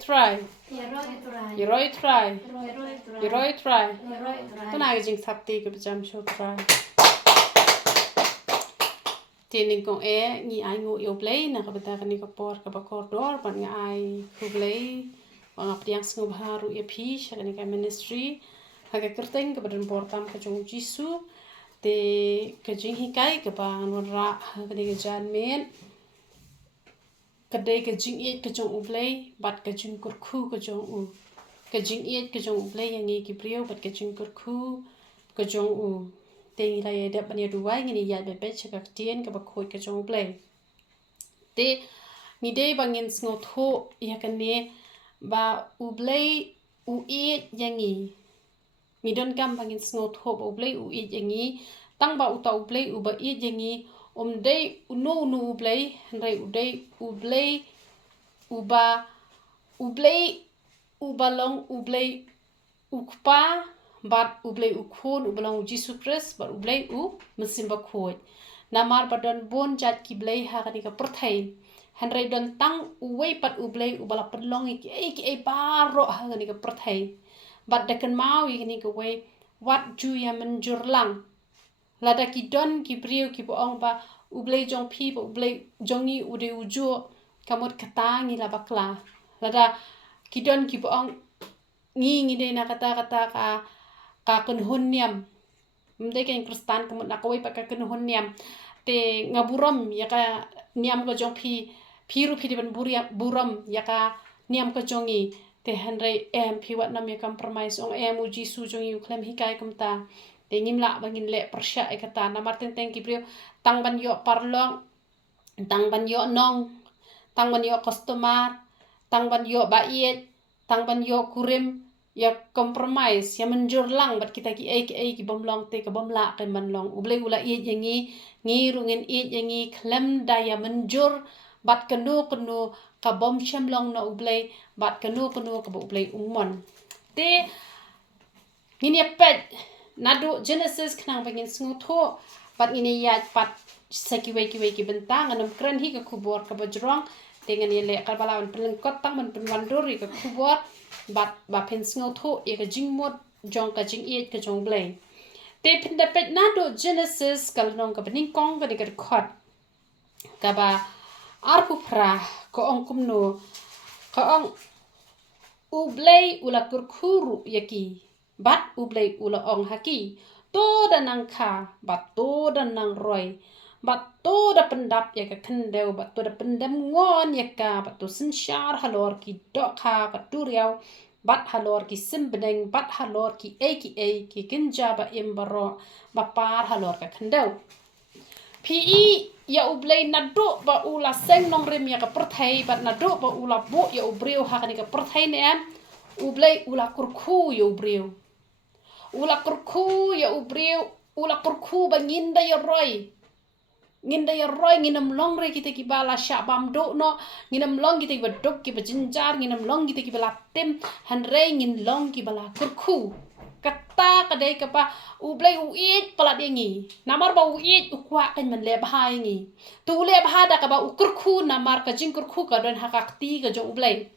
try. Yeroi try. Yeroi try. Tôi nói jing sắp tì cái jam show try. Tienen con ni ai ngủ U Blei na kabita kani kapor kapakordor pan nga ai U Blei ang apdiang sing baharu ya pi kani ka ministry haga kerteng kabadan portam ka jong jisu te ka jing hikai ka ban ra kani ka jan men kadai ka jingieid ka jong U Blei bat ka jingkyrkhu ka jong u ka jingieid ka jong U Blei yang ki priyo bat ka jingkyrkhu ka jong u Tengi raya dap bani duai ngini yat bebet chakak tien ka bakoi ka jong Blei. Te ni dei bangin sngot ho ya kane ba U Blei U iet yangi. Mi don gam bangin sngot ho ba U Blei U iet yangi. Tang ba uta U Blei U ba iet yangi. Dei no U Blei rai U dei U Blei U ba U Blei U balong U Blei U kpa bat U Blei U khon U belong Jesus Christ bat U Blei U mesin ba khoi namar badon bon jat ki Blei ha kani ka perthai hanrai don tang U wei pat U Blei U bala pelong ki ai baro ha kani ka perthai bat dakan mau ni ka wei wat ju ya menjur lang lada ki don ki brio ki boong ba U Blei jong pi ba U Blei jongi U de U jo kamot kata ngi la bakla lada ki don ki boong ngi de na kata ka kunhun niam mde kan kristan kamut na kawai pa ka kunhun niam te ngaburam ya ka niam ka jong pi ru pi de buram ya ka niam ka jongi te hanrei pi wat nam ya compromise ong u jisu jongi u klem hikai kumta te ngimla bangin le persya e kata na martin teng ki brio tang ban yo parlong tang ban yo nong tang ban yo customer tang ban yo baiet tang ban yo kurim ya compromise ya menjur lang bat kita ki bomlong te ka bomla kan manlong U Blei ula iet yangi ngirungin iet yangi klem da ya menjur bat kenu ka bom shemlong na U Blei bat kenu ka U Blei umon te ngini pet nadu Genesis knang bangin snguto bat ngini yat pat sakiwe ki bentang anam kren hi ka kubor ka bajrong dengan yele ka balawan pelengkot tang man penwanduri ka kubor bat ba pen sngo tho e ka jingmot jong ka jingieid ka jong Blei te pinda pet nado Genesis kal nong ka bening kong ka de khot ka ba arpu pra ko ong kumno ka ong U Blei ula kurkhuru yaki bat U Blei ula ong haki to da nang kha bat to da nang roi bat to da pendap ya ka kendeu bat to da pendam ngon ya ka bat to sinshar halor ki do kha ka turiau bat halor ki simbeneng bat halor ki ki kinja ba imbaro ba par halor ka kendeu pi ya U Blei nado ba ula seng nong rem ya ka perthai bat nado ba ula bo ya U Breu ha ka perthai ne am U Blei ula kurkhu ya U Breu ula kurkhu ya U Breu ula kurkhu ba nginda ya roi nginam long re kita ki bala sya bam do no nginam long kita ki badok ki bajinjar nginam long kita ki bala tem han re ngin long ki bala kurkhu kata kadai kapa U Blei U iet pala dengi namar ba U iet U kwa kan man le bahai ngi tu le bahada ka ba U kurkhu namar ka jingkyrkhu ka don hakakti ka jong U Blei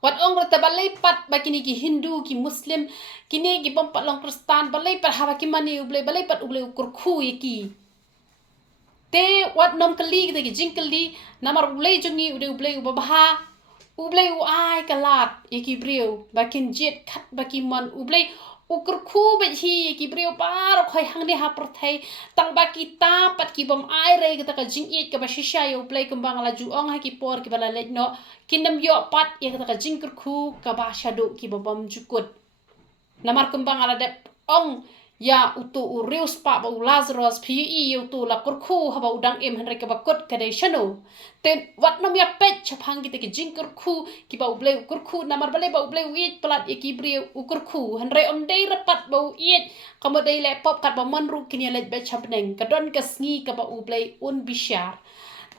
wat ong rata balai pat bakini ki Hindu ki Muslim kini ki pompat long Kristan balai pat ha ki mani U Blei balai pat U Blei U kurkhu ki te wat nom kali kita ki jingkeli namar U Blei jongi U Blei U babaha U Blei U ai kalat ki brio bakin jet khat baki man U Blei U kurkhu be hi ki brio par khoi hang de ha perthai tang baki ta pat ki bom ai re kita ka jingieid ka ba shisha U Blei kembang la ju ong ha ki por ki bala let no kinam yo pat ya kita ka jingkyrkhu ka ba shadu ki bom jukut namar kembang ala de ong ya utu urius pa ba Lazarus pi utu la kurkhu ha ba udang em hanre ka bakot ka dei shano ten wat nom ya pet chapang kita ki jingkyrkhu ki ba U Blei kurkhu namar bale ba U Blei iet plat ki brio kurkhu hanre om dei rapat ba iet kamo dei le pop kat ba manru kini let be chapneng ka don ka sngi ka ba U Blei un bishar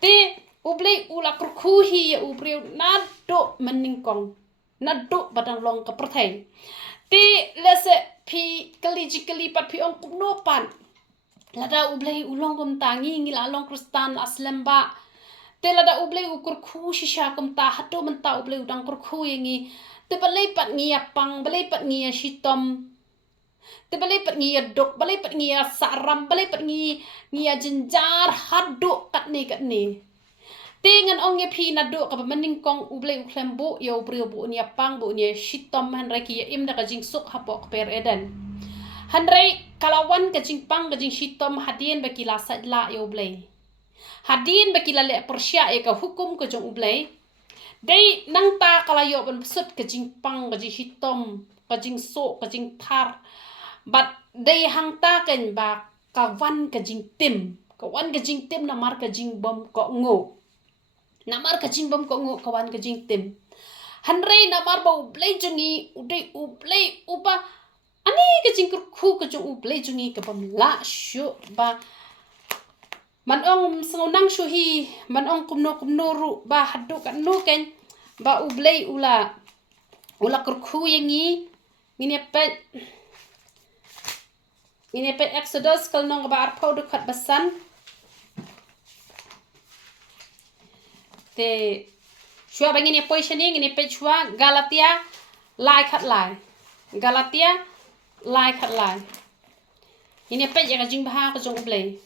te U Blei ula kurkhu hi ya U brio nado meningkong nado badang long ka perthai te lese pi kali pat pi ong kumno pan lada U Blei ulong kum tangi ngila long Kristan aslam ba Telada U Blei ukurku shisha kumta hatu menta U Blei udang kurku yangi. Te balai pat ngia pang, balai pat ngia shitom. Te balai pat ngia dok, balai pat ngia saram, balai pat ngia jenjar haduk kat ni. Dengan ong ye pi na do ka maning kong U Blei uklem bu yo brio bu nia pang bu nia shitom han reki ya im da ka jing suk hapok per eden. Han rei kalawan ka jing pang ka jing shitom hadien baki la sat la yo Blei. Hadien baki la le persya e ka hukum ka jong U Blei. Dei nang ta kala yo ban sut ka jing pang ka jing shitom ka jing sok ka jing thar. But dei hang ta kan ba ka wan ka jing tim. Ka wan ka jing tim na mar ka jing bom ko ngo. Namar ka jing bom ko ngo kawan ka jing tim. Hanrei namar ba U Blei jungi udai U Blei uba ani ka jing kyrkhu ka jong U Blei jungi ka bam la shu ba man ong sangonang shu hi man ong kumno ru ba hadu kan nu ken ba U Blei ula kyrkhu yangi ngine pet Exodus kal nong ba arpau dekat basan te shua bangin ye positioning ini pe shua Galatia lai khat lai ini pe yang jing bah ka jong U Blei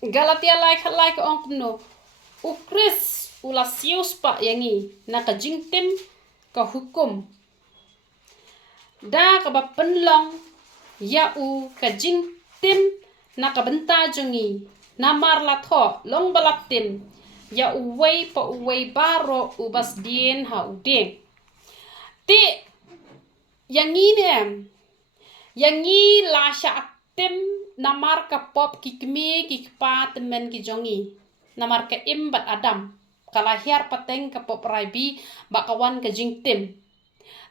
Galatia lai khat lai ka ong kumno U Chris ula sius pa yangi na ka jing tim ka hukum da ka ba penlong ya u ka jing tim na ka benta jungi na mar la tho long balak tim ya u wei baro u bas dien ha u ding ti yangi la sha tim na mar ka pop ki kme ki pa temen ki jongi na mar ka im bat adam kala hiar pateng ka pop raibi bakawan ka jing tim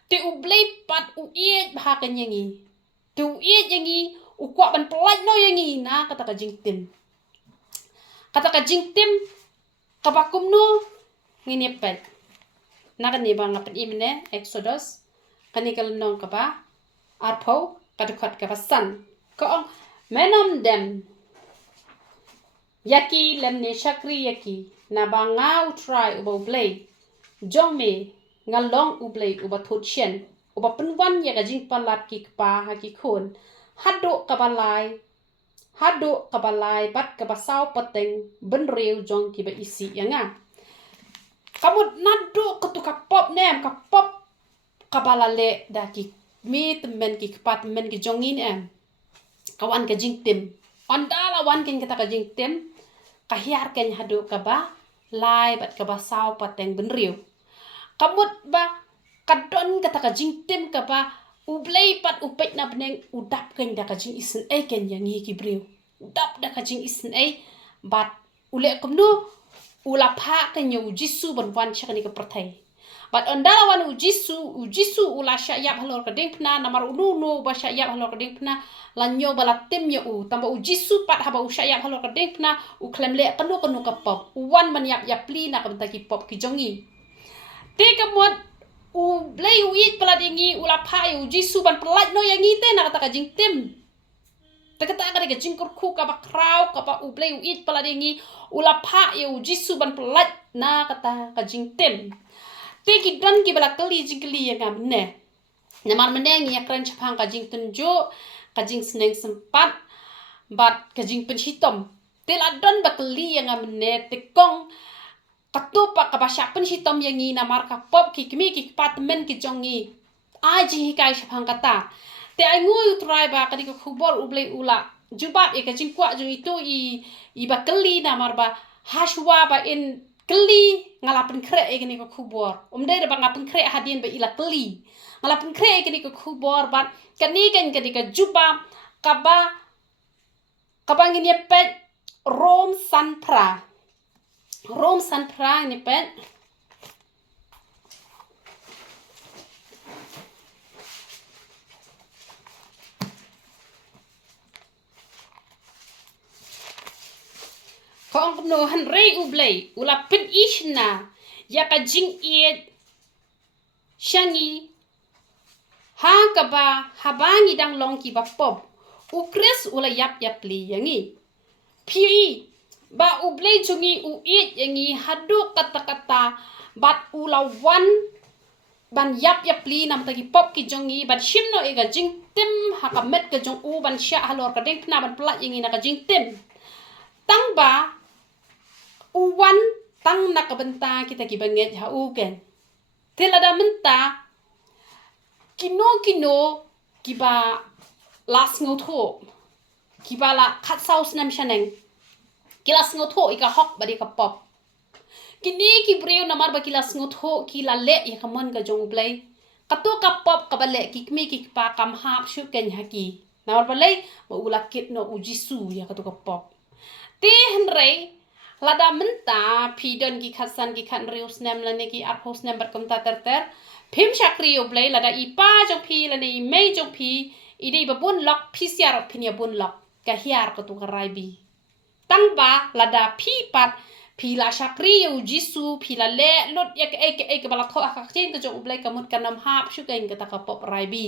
ti U Blei pat u iet bah ka yangi tu iet yangi u kwa ban pelaj no yangi na kata ka jing tim ka bakum no ngini pet na kan ni bang ngapet imne Exodus kani kal nong ka ba arpo ka dekat ka pasan ka ong menam dem yaki lemne shakri yaki na ba ngau try U Blei jong me ngalong U Blei uba thot chen uba penwan ya ka jing palat ki pa ha ki khon hado ka balai bat ka basau pateng ben reu jong ki ba isi yanga kamut nado ka tu ka pop nem ka pop ka balale da ki me temen ki pat men ki jongin em kawan ka jing tim ondala wan kin kata ka jing tim ka hiar ken hado ka ba lai bat ka basau pateng ben reu kamut ba kadon kata ka jing tim ka ba U Blei pat upet na beneng udap ken da ka jing isen ken yangi ki breu udap da ka jing isen bat ule kumnu ula pha ken yu jisu ban wan chakani ka prathai bat ondala wan u jisu ula sha yap halor ka ding pna namar unu ba sha yap halor ka ding pna lanyo bala tim ya u tamba u jisu pat haba u sha yap halor ka ding pna u klem le kanu ka pop wan man yap pli na ka ki pop ki jongi te kamuat U Blei uit pala dingi ula pha u jisu ban pelaj no yangi te na kata ka jing tim te kata ka ka jing kyrkhu ka ba krau ka ba U Blei uit pala dingi ula pha u jisu ban pelaj na kata ka jing tim te ki dan ki bala kali jing kali yang amne na mar meneng ya kran chapang ka jing tunjo ka jing seneng sempat bat ka jing penhitom te la dan ba kali yang amne te kong katupa ka basya penhitom yangi na marka pop ki kmi ki patmen ki jongi aji hikai shapang kata te ai ngui try ba ka di ko khubor U Blei ula jubab e ka jing kwa jung itu i ba kali na marba hashwa ba in kali ngalapen kre e kini ko khubor dei ba ngapen kre hadien ba ila kali ngalapen kre e kini ko khubor ba kani kan ka di ka jubab ka ba ngini pet rom san pra ni pet kong no hanrei U Blei ula pen ishna ya ka jingieid shangi ha kaba habangi dang long ki ba pop ukres ula yap li yangi pi ba U Blei jungi U it yangi hadu kata-kata bat ula wan ban yap li nam tagi pop ki jongi ban shimno ega jing tim hakamet ke jong u ban sya halor ka deng pna ban plat yangi na ka jing tim tang ba uwan tang na ka benta kita ki banget ha u ken tilada menta kino kiba las ngotho kiba la khat saus nam shaneng kilas ngotho ika hok badi ka pop kini ki breu namar ba kilas ngotho kila le ya kamon ka jong Blei kato ka pop ka bale ki kmi ki pa kam hap shu ken haki namar balai ba ulakit no ujisu ya kato ka pop te henrei lada menta pidon ki khasan ki khan reus nem lane ki arhos nem bar kamta ter phim shakri U Blei lada ipa jong phi lane I mei jong phi idei ba bun lok phi siar phinia bun lok ka hiar ka tu ka raibi tang ba lada phi pat phi la shakri U jisu phi la le lot ya ke bala tho akak chen ka jong U Blei kamut kanam hap shu kain ka ta pop raibi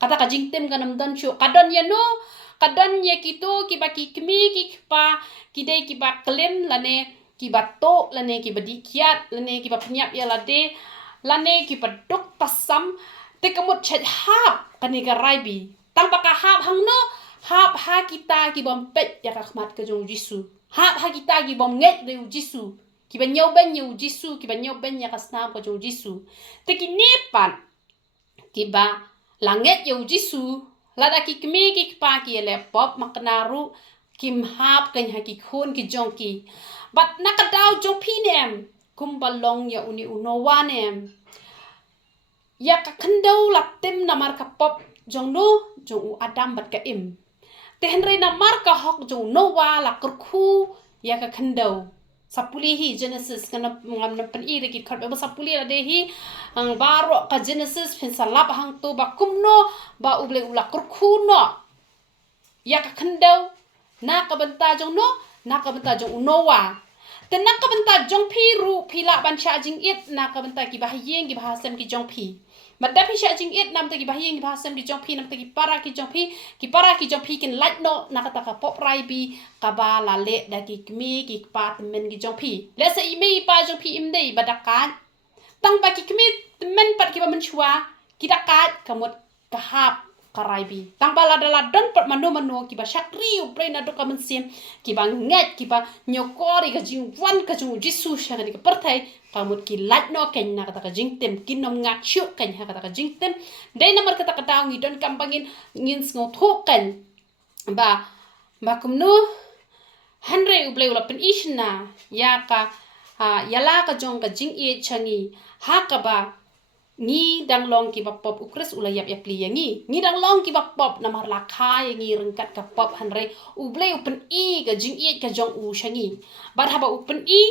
kata ka jingtem kanam don shu kadon ya no kadon ye kito ki ba ki kmi ki pa ki dei ki ba klem lane ki ba to lane ki ba dikiat lane ki ba pnyap ya lade lane ki paduk pasam te kamut chet hap kani ka raibi tang baka hap hang no hap ha kita ki bom pet ya rahmat ke jong jisu hap ha kita ki bom nget de jisu ki ba nyau ben yu jisu ki ba nyau ben ya kasna ko jong jisu te ki nepan ki ba langet yu jisu lada ki kmi ki pa ki le pop maknaru kim hap kan ha ki khun ki jong ki bat nakadaw jong pinem kumbalong ya uni unowanem ya ka kendau latim namar ka pop jong no jong u adam bat ka im te henry namar ka hok jong nowa la kurkhu ya ka kendau sapulihi Genesis kana ngam na pen ire ki khat ba sapuli la dehi ang baro ka Genesis phin salap hang to ba kumno ba U Blei ula kurkhu no ya ka kendau na ka benta jong no na ka benta jong unowa te nak ka benta jong phi ru phila ban sha jingieid na ka benta ki bahayeng ki bahasam ki jong phi madda phi sha jingieid nam ta ki bahayeng ki bahasam ki jong phi nam ta ki para ki jong phi kin lat no na ka ta ka pop rai bi ka ba la le da ki kmi ki pa men ki jong phi le sa I mei pa jong phi im dei badakan tang ba ki kmi men pat ki ba men chua ki dakat kamut ka hap karai bi tang bala dala don pat mano ki ba shakri U Blei na do ka men sim ki ba nget ki ba nyokori ka jing wan ka jung jisu sha ka perthai kamut ki lat no ken na ka ka jing tem kinom ngat shu ken ha ka ka jing tem dei namar ka ta daw ngi don kampangin ngin sngo tho ken ba kumno henry U Blei ula pen ishna ya ka yala ka jong ka jing e changi ha ka ba ni dang long ki ba pop ukres ula yap li yangi ni dang long ki ba pop namar la kha yangi rengkat ka pop hanre U Blei upen I ka jing e ka jong u shangi bar haba upen I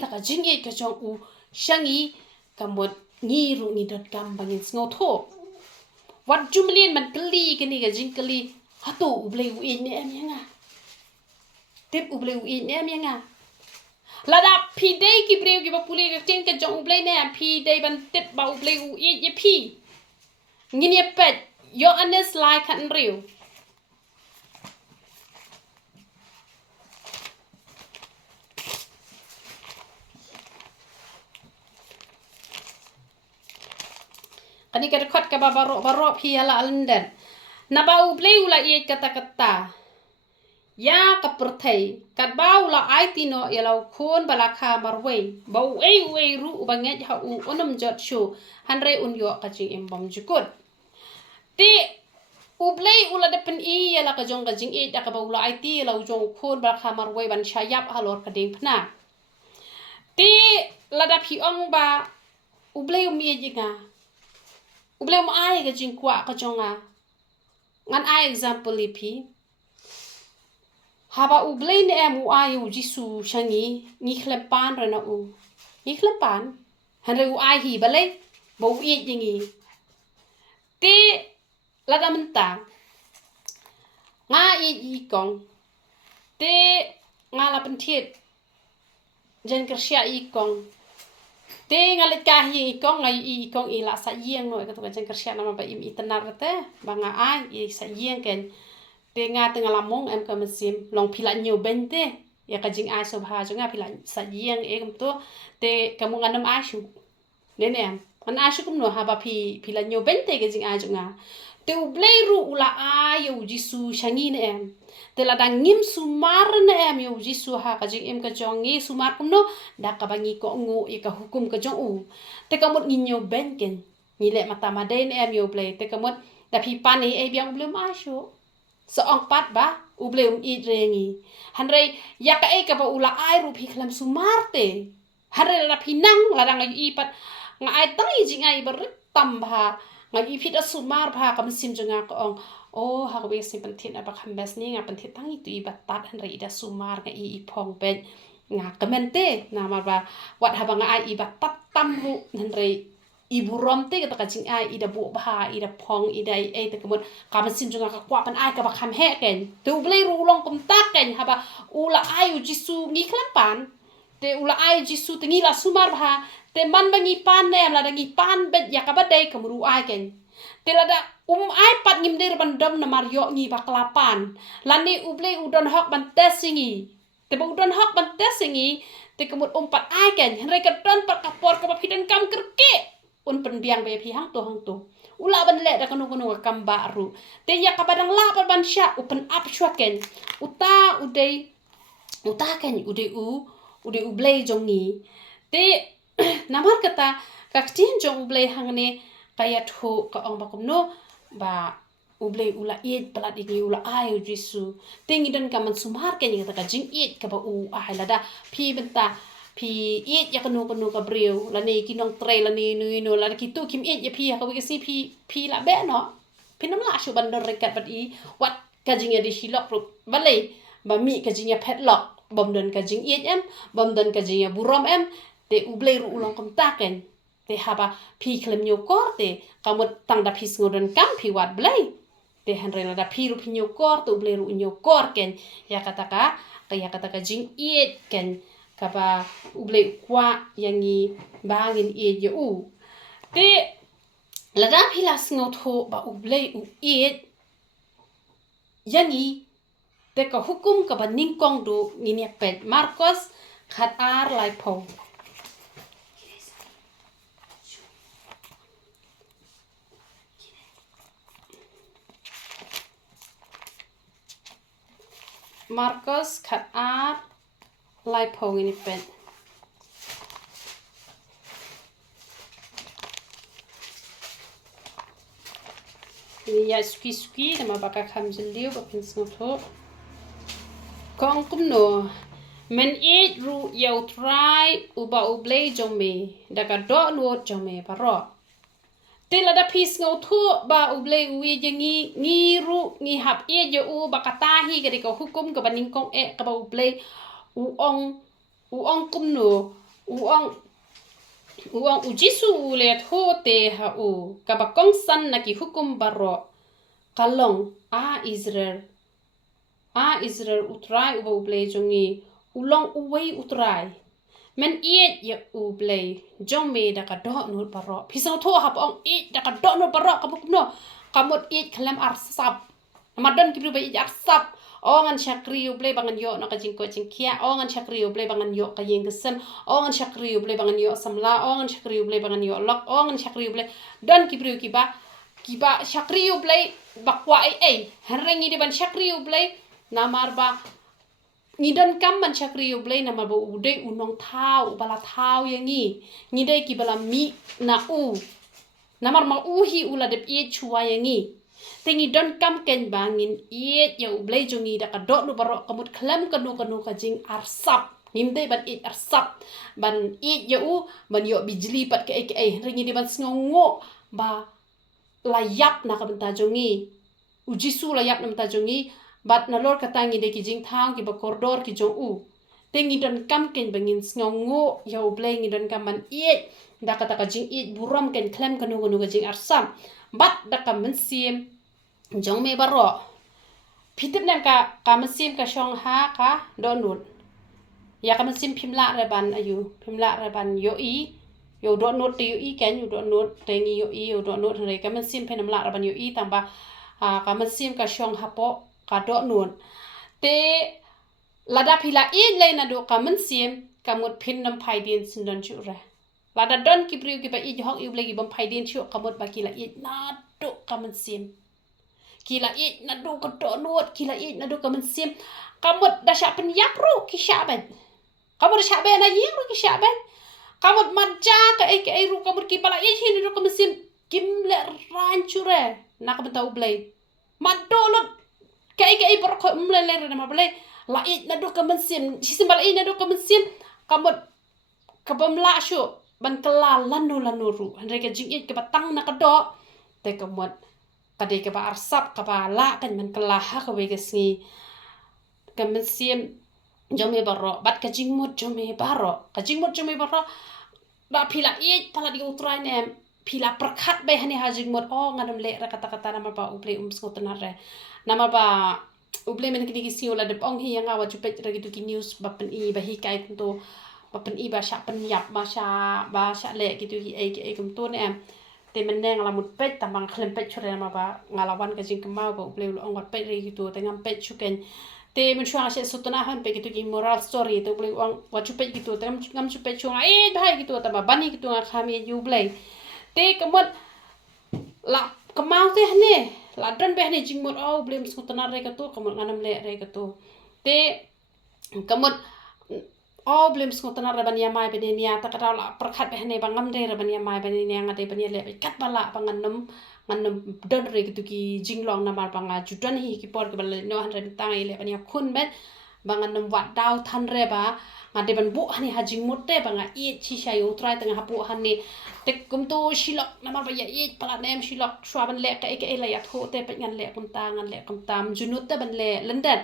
ta ka jing e ka jong u shangi kamot ni ru ni dot kam bangin sngo tho wat jumlin man kli kini ka jing kli hatu U Blei u in ne am yanga tip U Blei u in ne am yanga lada pi dei ki breu ki ba puli ka ting ka jong U Blei ne pi dei ban tit ba U Blei u ye pi ngini pet yo anes lai kan riu kani ka rekod ka ba baro pi ala alnden na ba U Blei ula ye kata-kata ya ka perthai kat bau la ai tino ya lau khon bala kha marwei bau ei ru banget ha u onam jot shu hanre un yo ka jing em bom jukut ti U Blei ula de pen I ya la ka jong ka jing e da ka bau la ai ti lau jong khon bala kha marwei ban shayap halor ka ding phna ti la da phi ong ba U Blei mi jinga U Blei ai ka jing kwa ka jonga ngan ai example li phi haba U Blei ne em u ai u jisu shangi ni khlepan rana u ni khlepan hanre u ai hi balai bo u ye jingi te lada menta nga i kong te nga la penthiet jen kersia I kong te ngalit kahi ikong ila sa yeng no ka jan kersia nama ba im itenar te banga ai I sa yeng ken te nga tengah lamong em ka mesim long pila nyu bente ya ka jing ai so bha junga pila sa yeng em to te kamu nganam asu nene em an asu kum no ha ba pila nyu bente ke jing ai junga te U Blei ru ula ai u jisu shangi ne em te la dang ngim sumar ne em u jisu ha ka jing em ka jongi sumar kum no da ka bangi ko ngu I ka hukum ka jong u te kamut nginyo benken ni le mata madai ne em U Blei te kamut da pi pani e biang belum asu so ong pat ba U Blei I rengi hanrei ya ka e ka ba ula ai ru pi klam sumar te hanrei la pinang la dang I pat nga ai tang I jing ai ber tam ba ngai I phit sumar pha kam sim junga ko ong ha ko sim panthit apa khambes ni nga panthit tang I tu I batat hanrei da sumar nga I phong pen nga kamente na ma ba wat ha ba nga ai I batat tam ru hanrei I burom te ka jing ai I da bu bha I da phong I dai e te kamut kam sim junga ka kwa pan ai ka ba kham he ken tu Blei ru long kum ta ken ha ba ula ai u jisu ngi klam pan te ula ai jisu te ngi la sumar bha te man bangi pan nem la dangi pan bet ya ka ba dai kamru ai ken te la da ai pat ngim der ban dom na mario ngi ba klapan lani U Blei u don hok ban tesingi te ba u don hok ban tesingi te kamut pat ai ken henrei ka don pat ka por ka ba phidan kam kerke un pen biang be phi hang to ula ban le da kanu kam baru te ya ka badang la ban sha upen up shwa ken uta ken ude U Blei jongi te namar kata kaktin jong U Blei hangne kaya tho ka ong bakum no ba U Blei ula it pelat ini ula ai jisu tengi dan kaman sumar ken kata ka jing it ka ba u ai lada pi benta pi it ya kanu ka breu la ni kinong tre la ni no la ki tu kim it ya pi ka wi si pi la be no pinam la shu bandor rekat bat I wat ka jing ya di silok pro balai ba mi ka jing ya pet lok bom dan ka jing it em bom dan ka jing ya burom em te U Blei ru ulong kom taken te haba pi klem nyo kor te kamut tang da pis ngodan kam pi wat Blei te hanre la da pi ru pi nyo kor te U Blei ru nyo kor ken ya kata ka jing it ken kaba U Blei kwa yangi bangin it ya u te la da pi las ngot ho ba U Blei u it yangi te ka hukum ka ba ningkong du ngini pet Marcos khat ar lai po Marcos khat ar lai po ngini pet ini ya suki nama baka kham jeliu ba pin snotho kong kum no men it ru yau try uba U Blei jong me daga do no jong me paro te la da pis ngo thu ba U Blei wi jengi ngi ru ngi hap e je u bakata hi ga ko hukum ka baning kong e ka ba U Blei u ong kum no u ong u jisu le tho te ha u ka ba kong san na ki hukum baro kalong Israel utrai uba U Blei jongi ulong uwei utrai men iet ya U Blei jong me da ka do no baro pisang tho ha ong it da ka do no baro ka no kamut it klam arsap madan ki ba it arsap ongan shakri U Blei bangan yo na ka jingko jingkia ongan shakri U Blei bangan yo ka yeng kesem ongan shakri U Blei bangan yo samla ongan shakri U Blei bangan yo lok ongan shakri U Blei dan ki ba shakri U Blei bakwa hanrengi di ban shakri U Blei namar ba ngidon kam man shakri U Blei namar ba ude unong thau bala thau yangi ngidai ki bala mi na u namar ma u hi ula de e chuwa yangi tengi don kam ken bangin iet ya U Blei jongi da ka do no baro kamut klam kanu ka jing arsap nimde ban it arsap ban it ya u ban yo bijli pat ke ringi di ban sngongo ba layap na ka benta jongi ujisu layap na benta jongi bat na lor katangi de ki jing thang ki ba koridor ki jong u tengi don kam ken bangin sngongo ya U Blei ngi don kam man iet da ka jing it buram ken klam kanu ka jing arsam bat da kam men sim jong me baro pitip nem ka mesim ka shong ha ka donut ya ka mesim pimla reban ayu pimla reban yo yo do not te yo I kan yo do not te ngi yo I yo do not re ka man sim phenam la ban yo I tang ba ka man sim ka shong hapo ka do not te lada phila I le na do ka man sim ka mut phin nam phai din sin don chu re lada don ki priu ki ba I jong U Blei ki bam phai din chu ka mut ba ki la I na do ka man sim kila I na do ka do not kila I na do ka man sim kamut da sha pen yap ru ki sha ben kamut sha ben na ying ru ki sha ben kamut maja ka ai ru kamut ki pala I hin ru ka man sim kim le ran chu re na ka ta U Blei madolot ka ai por ko mle le na ma Blei la I na do ka man sim si sim bala I na do ka man sim kamut ka bam la shu ban kala lanu ru andre ka jingieid ka batang na ka do te kamut kadai ka ba arsap ka ba la kan man kala ha ka we ka sngi ka man sim jome baro bat ka jingmut jome baro ka jingmut jome baro da phila I pala di utrai ne phila prakhat be hani ha jingmut nganam le ra kata nama ba U Blei skotna re nama ba U Blei men kini kisi ola de ong hi nga wa jupet ra gitu ki news ba pen I ba hi kai to ba pen I ba sha pen yap ba sha le gitu hi ai kum to ne te men neng la mut pet tamang khlem pet chore ma ba ngalawan ka jing kemau ba U Blei ong wat pet ri gitu te ngam pet chuken te men chuang se sutna han pe gitu ki moral story te U Blei ong wa chu pet gitu te ngam chu pet chuang bhai gitu ta ba bani gitu nga khami U Blei te kamot la kemau te hne la dan be hne jing mot U Blei sutna re ka to kamot nganam le re ka to te kamot U Blei skotna ra ban ya mai be nia ta ka la prakhat be hne bangam re ra ban ya mai be nia ngate ban ya le kat bala banganum manum don re gitu ki jinglong na mar banga judan hi ki por ke bal no han re tang ile ban ya khun ben banganum wat daw than re ba ngate ban bu hani ha jingmut te banga I chi sha yo trai tang ha bu hani te kum to shilok na mar ba ya I pala nem shilok shwa ban le ka e la ya tho te pe ngan le kun ta ngan le kum tam junut te ban le london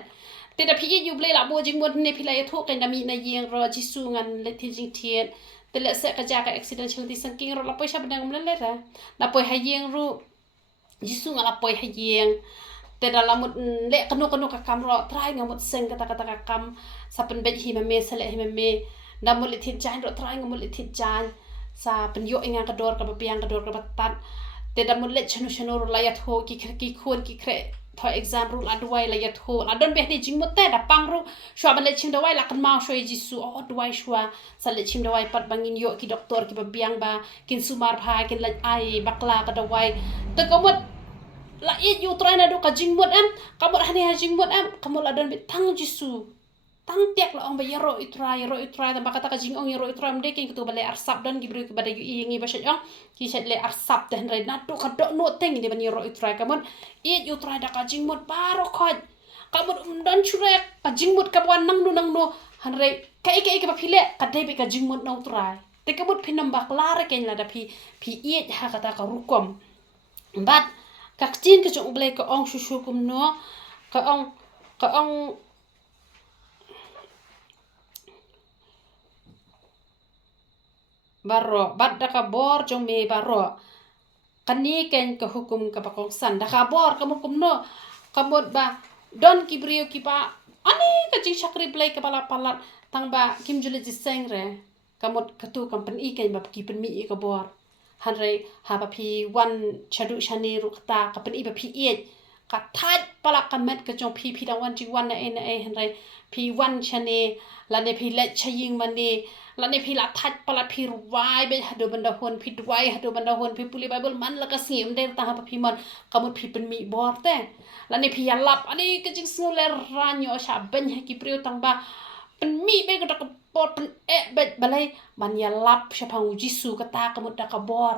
te da phi U Blei la bo jingmut ne phi la ya tho ke na mi na yeng ro ji su ngan le thi jing thien te le se ka ja ka accident chil ti saking ro la poi sha ban ngam le ra la poi ha yeng ru jisu ngala poi ha yeng te da la mut le kanu ka kam ro trai ngamut seng kata ka kam sa pen bet hi me sele hi me da mut le thit jan ro trai ngamut le thit jan sa pen yo inga ka dor ka ba piang ka dor ka ba tat te da mut le chanu ro la ya tho ki khon ki kre for example la duai la ya tho la don be ni jingmut te da pang ru shwa ban le chim da wai la kan ma shoi jisu duai shwa sa le chim da wai pat bangin yo ki doktor ki ba piang ba kin sumar bha kin la ai bakla ka da wai te kamut la I yu trai na do ka jingmut am kamut hani ha jingmut am kamut la don be tang jisu tang tek la ong ba yero I trai ta bakata ka jing ong yero I trai am de kin tu bale arsap don gi bru ki bada yu I ngi ba sha ong ki sha le arsap te rai na do ka do no teng ni ban yero I trai kamut I yu trai da ka jingmut baro khoj kamut don chure ka jingmut ka wan nang no han rai ka ba phile ka dai be ka jingmut no trai te kamut phinam bak la ra ken la da phi I ha ka ta ka rukom bat kak chin ka chung U Blei ka ong shu kum no ka ong baro bat da ka bor jong me baro kani ken ka hukum ka bakong san da ka bor ka mukum no kamot ba don ki brio ki pa ani ka jing shakri Blei ka pala tang ba kim jule ji seng re kamot ka tu company ken ba ki pen mi ka bor han re ha ba phi wan chadu shani ru ta ka pen I ba phi e ka that pala ka met ka jong phi da wan ji wan na e han re phi wan chane la ne phi le chaying mani la ne phi la that pala phi wai be hadu banda hon phi wai hadu banda hon phi puli bible man la ka sim der ta ha phi man kamut phi pen mi bor te la ne phi ya lap ani ka jing sngule ranyo sha ben ha ki priu tang ba pen mi be ka ka pot pen bet balai ban ya lap sha phang jisu ka ta kamut da ka bor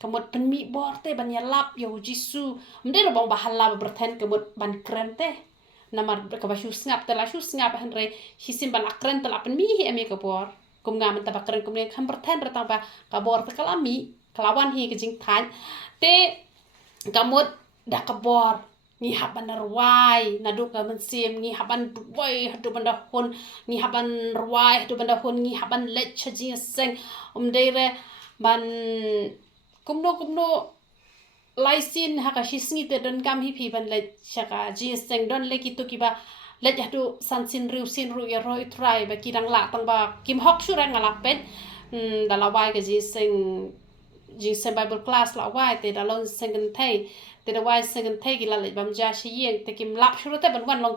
kamut pen mi bor te ban ya lap yo jisu mde ro bang bahala ba berten kamut ban krem te namar ka ba shu snap han re hisim ban akren te la pen mi hi ame ka bor kum ngam ta ba kren kum ne kham berten ra ta ba ka bor te kala mi kalawan hi ka jing than te kamut da ka bor ni haban ruai na du ka man sim ni haban duai hadu banda hon ni haban ruai hadu banda hon ni haban let chaji seng dei re ban kumno laisin ha ka shisngi te don kam hi phi ban let chaka ji seng don le ki tu ki ba let hadu san sin ru ya roi try ba ki dang la tang ba kim hok shu rang ala pen đã là vài cái gì sinh Bible class là vài thì đã long sinh gần thay thì đã vài sinh gần thay cái là lại bám giá sĩ yên thì kim lap sure tới bên quan long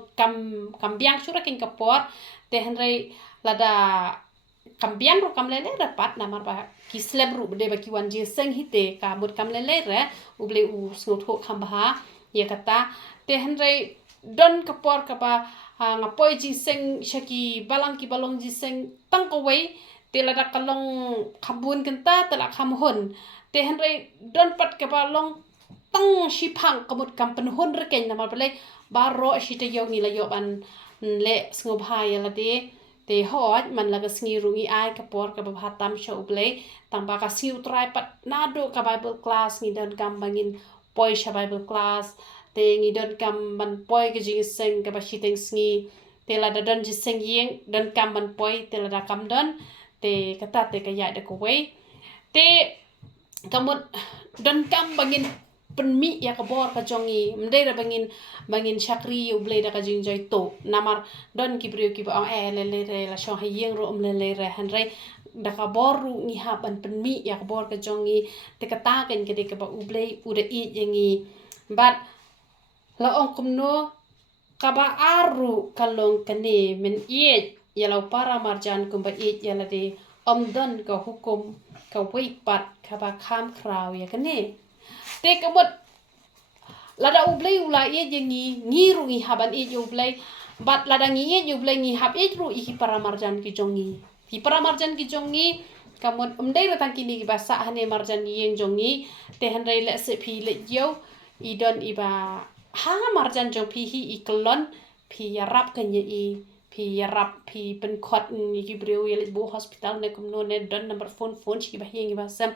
cầm biang sure kinh kapor thì hắn đây là đã cầm biang rồi cầm lele rapat nama ba ki slab ru de ba ki wan ji sinh hite ka mut cầm lele re u ble u snot ho kham ba ya kata thì hắn đây don kapor ka ba ngapoi ji sinh shaki balang ki balong ji sinh tang ko wei tela da kalong khabun kenta tela kham hon te hanre don pat ke ba long tang shi phang kamut kampan hon re ken na ma bale ba ro shi te yo ni la yo ban le sngob hai la te hot man la ga sngi rungi ai ka por ka ba hatam sha uble tang ba ka siu try pat na do ka bible class ni don gam bangin poi sha bible class te ngi don kam ban poi ke jing seng ka ba shi teng sngi te la da don ji seng yeng don kam ban poi te la da kam don te kata te kaya de ko wei te kamut don kam bangin penmi ya ka bor ka jongi mdera bangin chakri u blei da ka jing joy to namar don ki brio ki ba le re la sho ha yeng ro le re han re da ka bor ru ni ha ban penmi ya ka bor ka jongi te kata ken ke de ka ba u blei u de I yengi but la ong kumno ka ba aru kalong kane men yalau para marjan kumba yala de don ka hukum ka weipat ka ba kham kraw ya kane te kamut lada ublei ula yengi ngiru ngi haban ublei bat lada ngi ublei ngi hab ru I para marjan ki jongi hi para marjan ki jongi kamut umdei ratang kini ki basa hane marjan yeng jongi te hanrei le se phi le yo I don iba ha marjan jong phi hi iklon phi yarap kan ye phi yarap phi pen khot ni ki breu ye bo hospital ne kumno ne don number phone chi ba yengi ba sam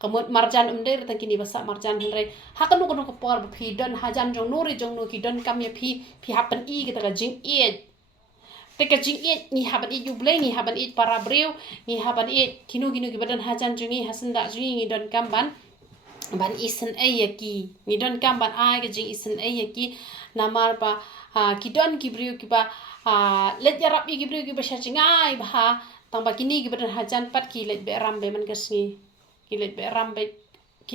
kamut marjan umdei ratang kini basa marjan hanrei ha kanu ko por phi don hajan jong nuri jong no ki don kam ye phi happen I kita ka jingieid te ka jingieid ni haban I U Blei ni haban I para breu ni haban I kinu ki badan hajan jongi hasanda jongi don kam ban isen ayaki ni don kam ban ai ka jing isen ayaki namar ba ki don ki breu ki ba let yarap ki breu ki ba shachingai ba tang ba kini ki badan hajan pat ki let be rambe man kasni ki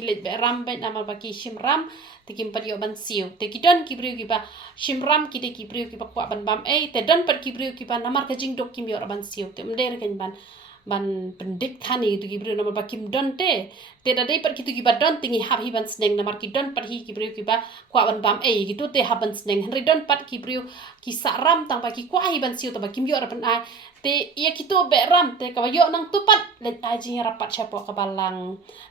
let be rambe namar ba ki shimram te kim pat yo ban siu te ki don ki breu ki ba shimram ki de ki breu ki ba kwa ban bam te don pat ki breu ki ba namar ka jing dok kim yo ban siu te mder kan ban pendik thani tu ki breu namar ba kim don te da dei pat ki tu ki ba don tingi hab hi ban sneng namar ki don pat hi ki breu ki ba kwa ban bam ki tu te haban sneng henry don pat ki breu ki saram tang ba ki kwa hi ban siu ta ba kim yo ban ai te ia ki tu be ram te ka ba yo nang tu pat let ajing rapat chapo ka balang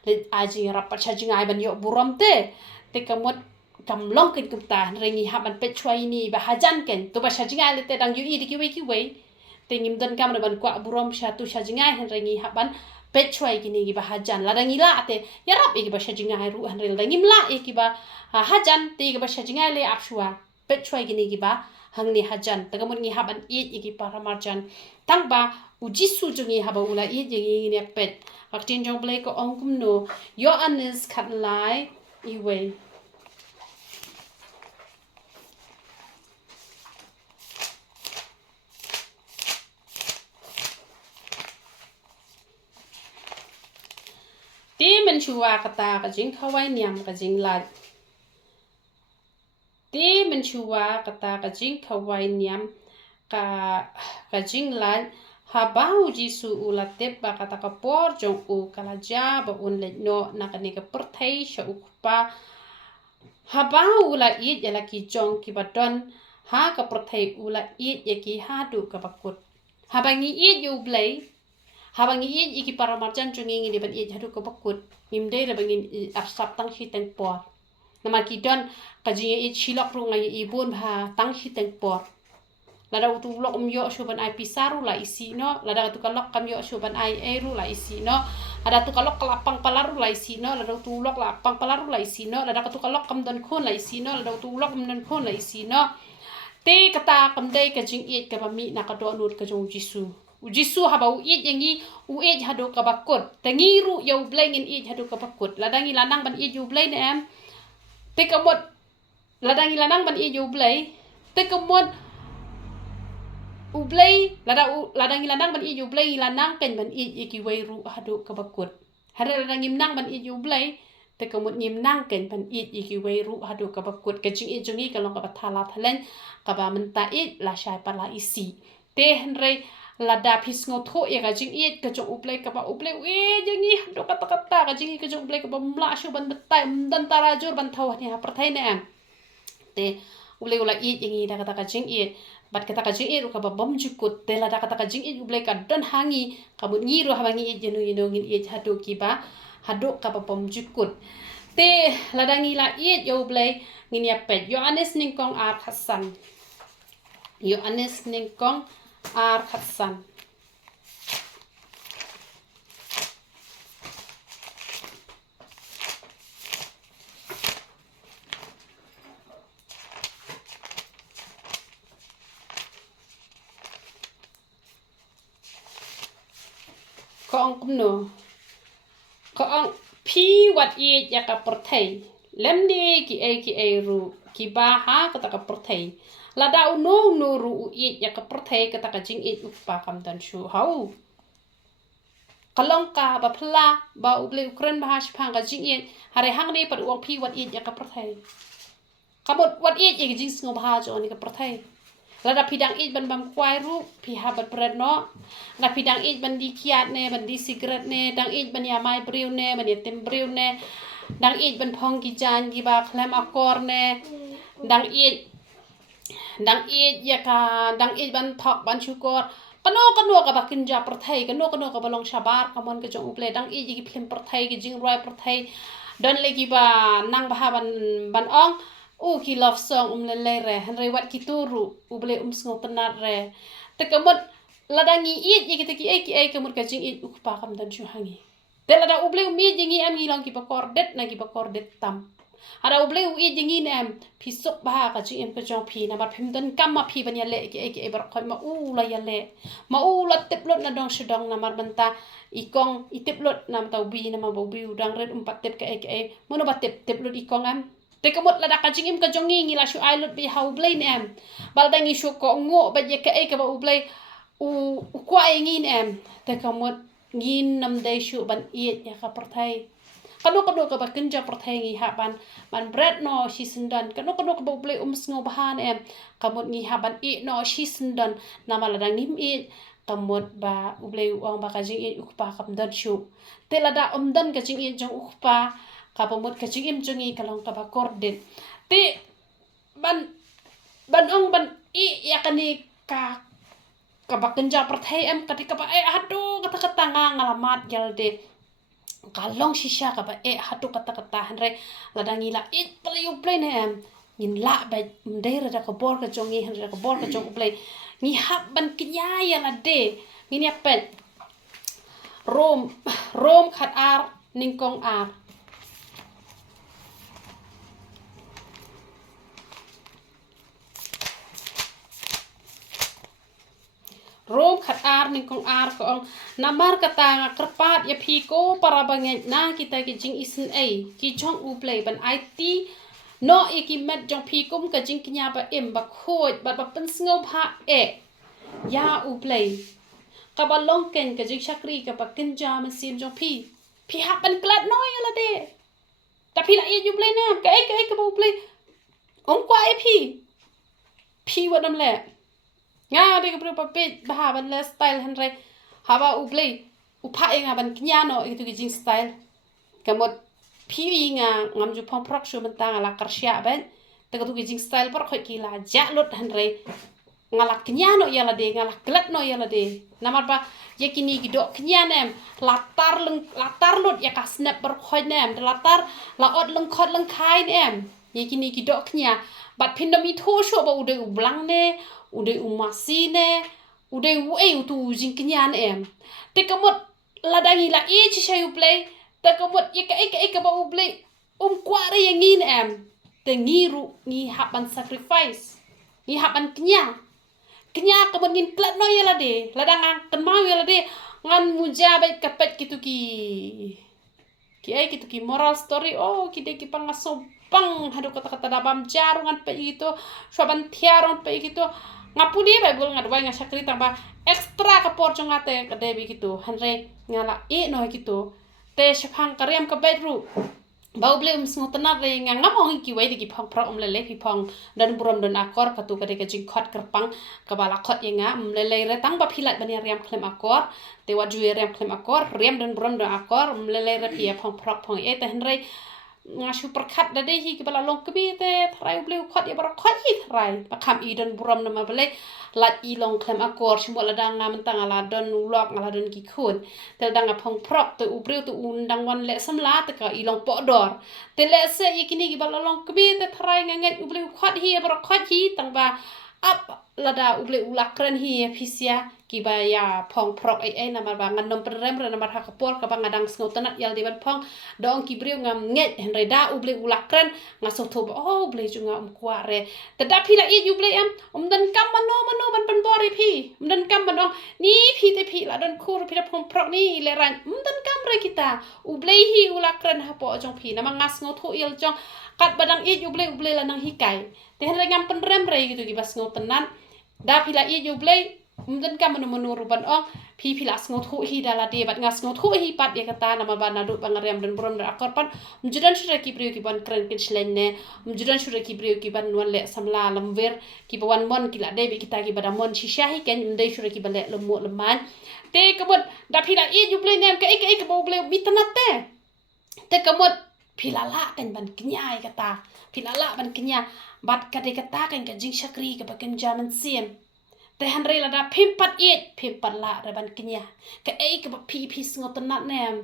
let ajing rapat chajing ai ban yo buram te kamut kam long kin kumta rengi haban pe chwai ni ba hajan ken to ba chajing le te dang yu I di ki wei te ngim don kam ban kwa buram sha tu chajing ai rengi haban pe chwai kini ki ba hajan la dang ila te yarap ki ba chajing ai ru han rel dang imla ki ba hajan te ki ba chajing ai le apshwa pe chwai kini ki ba hangni hajan ta kamut ngi haban ki para marjan tang ba ujisu jungi haba ula yengi ni pet aktin jong blei ko ongkum no yo anis khat lai I wei ti men chua kata ka jing khawai niam ka jing lat ti men chua kata ka jing khawai niam ka jing lat habau jisu ulatep ba kata ka por jong u kalaja ba un le no na ka ni ka perthai sha ukpa habau ula it ya la ki jong ki badon ha ka perthai ula it ya ki ha du ka bakut habangi it U Blei habangi I ki para marjan jongi ngi ban I hadu ko bakut ngimde ra bangin apsap tang hi teng por nama ki don ka ji I chilok ru ngai I bun ha tang hi teng por la da tu lok yo shu ban ai pisaru la isi no la da tu kalok kam yo shu ban ai eru la isi no ada tu kalok kelapang palaru la isi no la da tu lok la pang palaru la isi no la da tu kalok kam don khon la isi no la da tu lok kam don khon la isi no te kata kam dei ka jing it ka ba mi na ka do nut ka jong jisu haba u it yengi u it hado ka bakut tengiru ya U Blei ngin it hado ka bakut ladangi lanang ban it U Blei ne em te kamot ladangi lanang ban it U Blei te kamot U Blei ladang ilanang ban U Blei ilanang kan ban iki wairu hadu kabakut hada ladang imnang ban U Blei te kamut ngimnang kan ban iki wairu hadu kabakut ka jing jongi kalong ka bathala thalen ka ba menta la shai pala isi te henre lada phis ngo tho ya ka jing ka jong U Blei ka ba U Blei we jingi hadu kata kata ka jingi ka jong U Blei ka ba mla shu ban betai dan tarajur ban thaw ni ha perthai ne te U Blei ula jingi da kata ka jing bat kata ka jing ka ba bom jukut te lada kata ka jing U Blei ka don hangi ka bu ngiru ha bangi jenu ngin hadu ki ba hadu ka ba bom jukut te ladang ila U Blei ngin ya pet Yohanes ningkong ar khasan Yohanes ningkong ar khasan Kong kumno Kong pi wat ya ka perthai lemde ki ru ki ba ha ka ta ka perthai lada uno no ru ya ka perthai ka ta ka jing upa kam dan shu hau kalong ka ba phla ba U Blei Ukraine ba shphang ka jing hare hang ni par wong pi wat ya ka perthai kamot wat ya ki jing sngo ba jo ni ka perthai lada pidang ban bam kwai ru pi ha bat pret no la pidang ban di kiat ne ban di cigarette ne dang ban ya mai briu ne ban ya tem briu ne dang ban phong ki jan ki ba khlam akor ne dang ya ka dang ban thok ban chukor kano ka ba kinja perthai kano ka balong shabar kamon ka jong U Blei dang ki phim perthai ki jing roi perthai don le ki ba nang ba ban ong ki love song le re henry wat ki turu U Blei sngo penat re te kamot ladangi kita ki kamot ka jing ukpa kam dan shu hangi te lada U Blei mi jingi am ngilang ki bakordet na ki bakordet tam ada U Blei jingi ne am pisuk ba ka jing ka jong pi na ba phim dan kam ma pi ban ya le ki bar khoi ma la ya le ma la teplot na dong shedong na mar banta ikong iteplot nam tau bi na ma bi udang red umpat tep ka mono ba teplot ikong am te kamot lada ka jing ka jongi ngi la shu ai lot bi ha U Blei ne am bal dangi shu ko ngo ba ye ka ba U Blei u kwa ngin am te kamot ngin nam dai shu ban ya ka perthai kano ka ba kinja perthai ngi ha ban bread no shi sindan kano ka ba U Blei sngo bahan am kamot ngi ha ban no shi sindan nama lada ngim kamot ba U Blei ong ba ka jing ukpa kam dan shu te lada dan ka jing jong ukpa ka pamot ka jing jongi kalong ka ba kordet te ban ong ban ya kani ka ba kenja perthai am ketika ba hadu kata ngalamat jalde kalong shisha ka ba hadu kata henre ladangila pala U Blei ne am ngin la ba mdera da ka bor ka jongi henre ka bor ka jong U Blei ngi hab ban kinya ya la de ngin ya pet rom khat ar ningkong ar rom khat ar ningkong ar ko ong namar kata nga kerpat ya phi ko para banget na kita ki jing isen ki jong U Blei ban IT no ki met jong phi kum ka jing knya ba ba khoj ba pen sngo pha ya U Blei ka ba long ken ka jing shakri ka ba kinja man sim jong phi ha ban klat no ya la de ta phi la U Blei na ka ba U Blei ong kwa phi wa dam le nga de ka papet bah ban le style henre haba U Blei upha nga ban knyano itu ki jing style kamot phi nga ngam ju phong prok shu ban ta la karsya ban te ka tu ki jing style par khoi ki la ja lot henre ngala knyano ya la de ngala glat no ya la de namar ba yakini ki do knyanem latar lot ya ka snap par khoi nem latar la ot leng khot leng khai nem yakini ki do knya bat pindam I tho sho ba ude u blang ne ude umasi ne ude tu jing kenyan em te kamot ladangi la chi shay U Blei te kamot ye ka ba U Blei kwa re ngin em te ngiru ngi haban sacrifice ngi haban kenya kamot ngin klat no yela de ladang kan mau yela de ngan muja ba kapet gitu ki Ki ai gitu ki moral story ki de ki pangaso pang hadu kata-kata dabam jarungan pe gitu swaban tiaron pe gitu ngapuni Bible ngadwai ngasakri tambah ekstra kapor ngate kade gitu hanre ngala no gitu te shapang karyam ka bedru bau ble smut na re ngamong ki wai ki phong pro le pi phong dan buram dan akor katu kade ka jingkhot kerpang ka bala khot yenga le re tang ba philat bani riam klem akor te wa ju riam klem akor riam dan buram dan akor le re pi phong pro phong te hanre ngasu perkat dade hi ki bala long kebi te thrai ble khot ya bara khot hi thrai pa kham i dan buram na ma bale lat i long klem akor shmo la dang ngam tang ala don ulok ala don ki khun te dang phong prok te ubreu te undang wan le samla te ka i long po dor te le se i kini ki bala long kebi te thrai nganget ubleu khot hi ya bara khot hi tang ba ap lada ubleu ulakren hi phisia ki ba ya phong prok ai na mar ba nganom prem re na mar ha kapor ka ba ngadang sngotanat yal di ban phong dong ki breu ngam nget henre da ubleu ulakren ngaso thob ble junga kwa re te da phila i ubleu dan kam mano ban ban bori phi dan kam banong ni phi te phi la dan khur phi da phong prok ni le ran dan kam re kita ublei hi ulakren ha po jong phi na ma ngas ngo thu il jong kat badang i ubleu la nang hi kai te henre ngam pen rem re gitu ki bas ngotanan da phila i ublei dan kam mano ruban ong phi phila sngot hu hi dala de bat ngas ngot hu hi pat ya kata nama bana du bangarem dan buram dan akor pan mjudan sura ki priu ki ban kren kin slenne mjudan sura ki priu ki ban wan le samla lamver ki bawan mon ki la de bi kita ki bada mon shisha hi ken ndai sura ki bale lemu leman te kabut da phila i juble nem ka ik bo ble mitanate te kabut phila la kan ban knyai kata phila la ban knya bat ka de kata kan ka jing shakri ka bakem jaman siem te hanre la da pimpat la reban kenya ke ke pi sngot na nem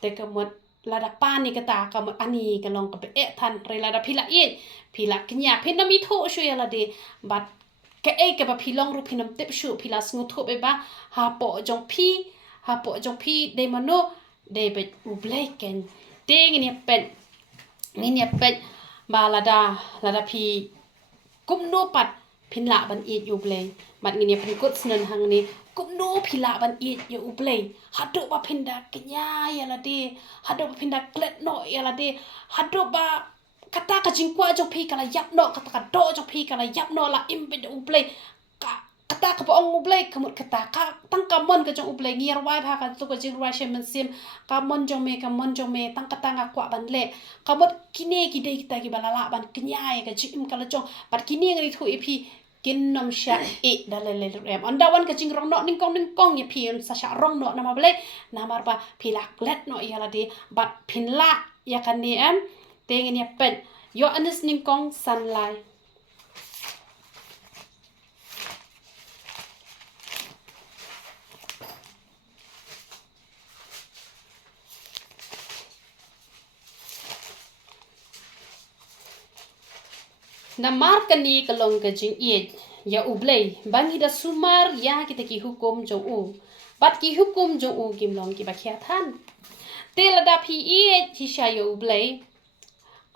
te ke mot la da pani kata ka mot ani ka long ka be than re la da pila kenya pin mi tho shu ya la de bat ke ba pi long ru pinam tep shu pila sngot tho be ba ha po jong pi de mano de be U Blei ken te ngini pet ba la da pi kum no pat pin la ban U Blei mat ngini pin kut snen hang ni kum no phila ban U Blei hadu ba pinda kenya ya la de hadu ba pinda klet no ya la de hadu ba kata ka jingkwa jong pi kala yap no kata ka do jong pi kala yap no la imbe U Blei kata ka ba ong U Blei kamut kata ka tang ka mon ka jong U Blei ngir wai pha ka tu ka jing wai shem sim ka mon jong me tang kata nga kwa ban le kamut kine ki de kita ki balala ban kenya ya ka jim kala jong bat kine ngi thu ip kin nom sha dalele rem anda wan ka jing rong no ning kong ya pi sa sha rong no na ma ble na mar ba pilak let no ya la de bat pin la ya kan ni te ngi pen yo anis ning kong sunlight na markani kalong ka jingieid ya U Blei bangi da sumar ya kita ki hukum jong u bat ki hukum jong u kimlong ki bakhya than tel da phi hi sha ya U Blei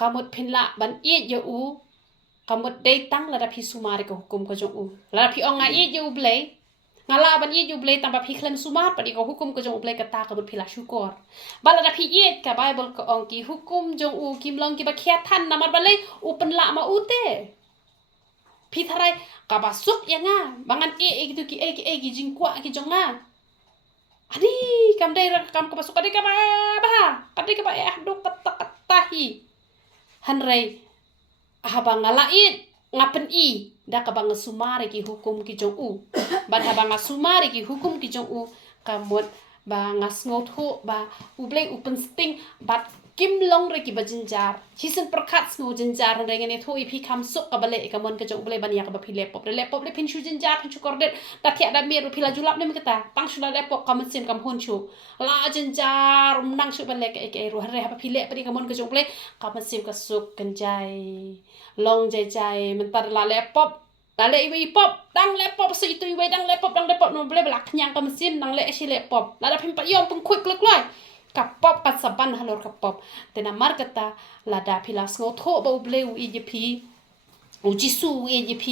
kamut phinla ban ya u kamut dei tang la da phi sumar ka hukum ka jong u la phi onga ya U Blei ngala ban U Blei tang ba phi klem sumar pa di ka hukum ka jong U Blei ka ta ka phila syukur bala da phi ka Bible ka ong ki hukum jong u kimlong ki bakhya than namar balai u penla ma u te phi tharai ka basuk ya nga bangan gitu ki jingkwa ki jonga ani kam dai kam ka basuk ka ba dok kata hi hanrei habang ngalain ngapen da ka bang sumari ki hukum ki jong u ban habang sumari ki hukum ki jong u kamot ba ngas ngot ho ba U Blei open sting bat kim long re ki bajinjar hisen perkat sno jinjar re ngene tho iphi kham sok ka bale ka mon ka jong U Blei ban ya ka ba phile pop le phin shu jinjar phin chu kordet ta thia da mir phila julap ne kata tang shu le pop kam sim kam hon chu la jinjar nang shu bale ke ru re ha phile pa ka mon ka jong U Blei kam sim ka suk kan jai long jai men tar la le pop le iwi pop dang le pop se itu iwi dang le pop no ble blak nyang kam sim dang le si le pop la da phin pa yom pung quick lek loi ka pop ka saban halor ka pop tena markata la da phila sngo tho ba U Blei u ejp u jisu ejp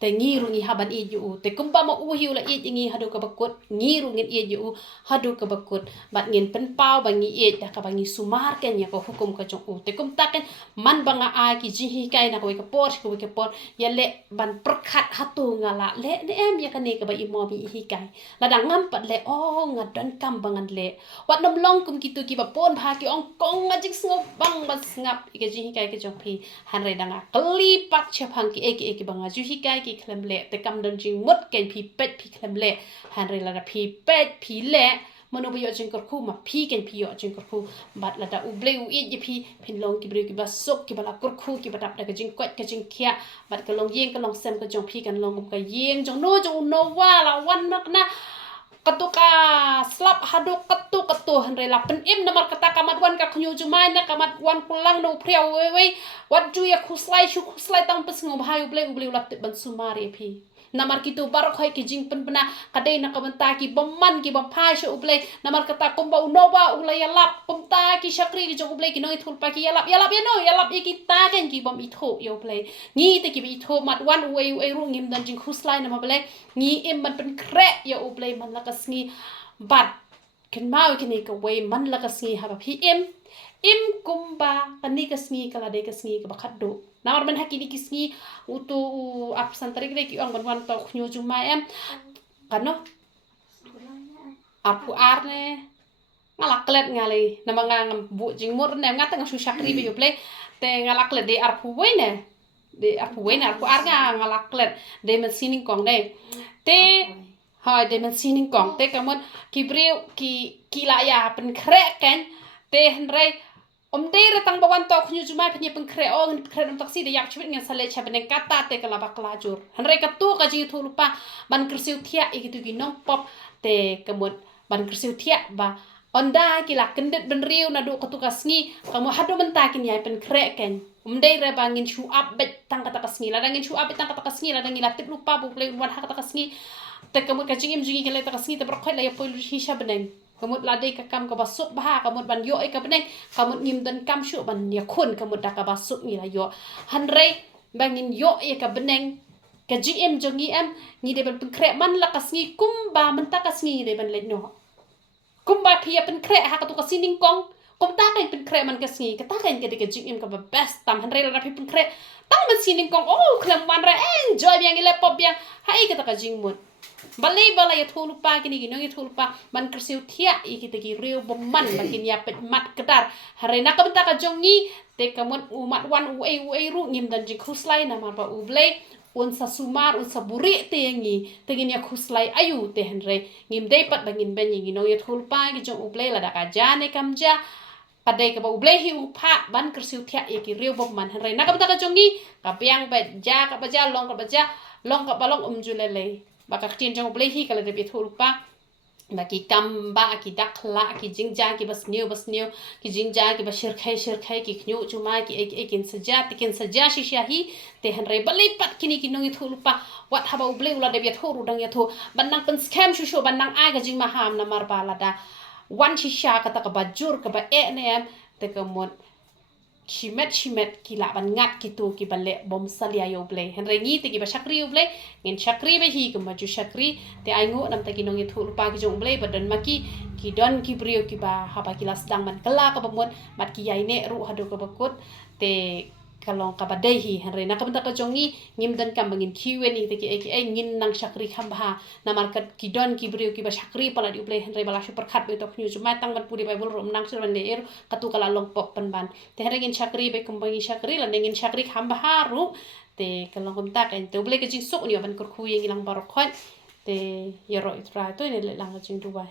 แต่งี้รุงี้ฮาบันอีอยู่แต่กุมปามาอูหิวละอีอย่างงี้ฮาดูกับกดงี้รุงี้อีอยู่ฮาดูกับกดบัดเงินเป็นเป้าบังงี้อีดกับบังงี้สุมาร์กันเนี่ยก็หุกุมกับจงอูแต่กุมตากันมันบังอากีจิฮิกายนะก็วิกปอร์ก็วิกปอร์ยาเละบันประคัดฮัตุงาละเละเนี่ยมีกันเนี่ยกับอิมอมีฮิกายละดังงั้นปัดเละอ๋องัดดันกำบังงันเละวัดน้ำลองกุมกิตุกีบปอนพากีองกงงัดจิกสงบบังบัดสงับอีกจิฮิกายก็จงพีหันเรดังกลีปัดเชพังกีเอกบังจิฮิกายกีเคลมเละแต่กำดันจิงมดเกนพีเป็ดพีเคลมเละหันเรละพีเป็ดพีเละมโนบยอจิงกรคูมาพีกันพียอจิงกรคูบัดละดาอุเบลอุอีดพีพินลงกิบริกิบาสุกกิบลากรคูกิบดับดากจิงกวดกจิงเคียบัดก็ลงเยี่ยงก็ลงเซมก็จงพีกันลงก็เยี่ยงจงโนจงโนว่าละวันนักนะกตุกาสลับหาดูกตุหันเรลับเป็นอิ่มนำมากตากามัดวันกับขยูจุไม้นะกามัดวันกุลังโนเพียวเว้ยวัดจุยคุสไลชุคุสไลตั้งเป็นสงบหายอุเบลลับติดบันสุมารีพีnamar kitu barok hoy ki jing pen pena kadai na kamanta ki bomman ki bompha sho ublei namar kata komba unoba ulai yalap komta ki shakri ki jong ublei ki noi thul pa ki yalap ya no yalap ki ta kan ki bom itho yo ublei ni te ki itho mat wan uai ru ngim dan jing khuslai nama ublei ni em man pen kre ya ublei man la kasngi bat ken mau ki ni ka wei man la kasngi ha pi em kumba kani kasngi kala de kasngi ka bakaddo namar man hakini kisngi utu absan tarik de ki ong ban wan to khnyo juma em kano apu arne ngalaklet ngali namanga bu jingmur ne ngata ngasu shakri be yople te ngalaklet de arpu wene arpu arga ngalaklet de man sining kong de te hai de man sining kong te kamon ki breu ki la ya pen krek ken te henre day retang bawan to khunyu jumai phnya peng kre ong kre dam taksi de yak chwit ngan sale cha benen kata te kala bakla jur hanre ka tu ka ji thu lupa ban krsiu thia ikitu gi nong pop te kamut ban krsiu thia ba onda ki la kendet ben riu na du ka tu ka sngi kamu hadu menta kin yai pen kre ken day re bangin chu up bet tang kata ka sngi la dangin chu up bet tang kata ka sngi la dangin la tip lupa bu play wan ha kata ka sngi te kamut ka jingim jingi kele ta ka sngi te berkhoi la ya poi hi sha benen kamut ladai ka kam ka basuk bah kamut ban yo ka beneng kamut ngim dan kam shu ban ya khun kamut da ka basuk ni la yo hanre bangin yo ka beneng ka gm jongi em ni de ban kre man la kasngi kumba man ta kasngi de ban le no kumba phia pen kre ha ka tu ka sining kong kum ta kai pen kre man kasngi ka ta kai ka de ka gm ka best tam hanre la phi pen kre tang man sining kong oh klam man ra enjoy biang ile pop biang hai ka ta ka jingmut balai ya thulu pa kini gino ya thulu pa man kersiu thia ikita gi riu bomman bakin ya pet mat kedar harena ka benta ka jongi te kamon umat wan uai ru ngim dan ji khuslai na mar ba U Blei un sa sumar un sa buri te ngi te gin ya khuslai ayu te henre ngim dei pat bangin ben gino ya thulu pa gi jong U Blei la da ka jane kamja padai ka ba U Blei hi upha ban kersiu thia iki riu bomman harena ka benta ka jongi ka piang bet ja ka ba ja long ka balong umjulele baka tin jong Blei hi kala de be thulpa baki kamba ki dakla ki jingja ki bas new ki jingja ki ba shirkhai ki khnu chuma ki ekin saja shisha hi te hanre balai pat kini ki nongi thulpa wat haba U Blei ula de be thuru dang ya thu banang pen scam shu banang ai ga jing ma ham na mar bala da wan shisha ka ta ka bajur ka ba nem te ka mon shimet kila ban ngat kitu ki bale bom salia yo Blei henre ngi te ki ba shakri U Blei ngin shakri be hi kuma ju shakri te aingu nam ta ki nongi thul pa ki jong Blei badan maki ki don ki brio ki ba haba ki las dang man kala ka bamon mat ki yai ne ru hadu ka bakut te kalong ka badai hi henre na ka benta ka jongi ngim dan kam bangin kiwen ni te ki ngin nang shakri kham ba na markat ki don ki brio ki ba shakri pala di U Blei henre bala super khat be to khnu juma tang ban puri bible rom nang sur ban le er katu kala long pop pan ban te henre ngin shakri be kum bangi shakri la ngin shakri kham ba ru te kalong kum ta kan te U Blei ka jing sok ni ban kur khu yeng ilang barok khoi te yero itra to ne le lang ka jing dubai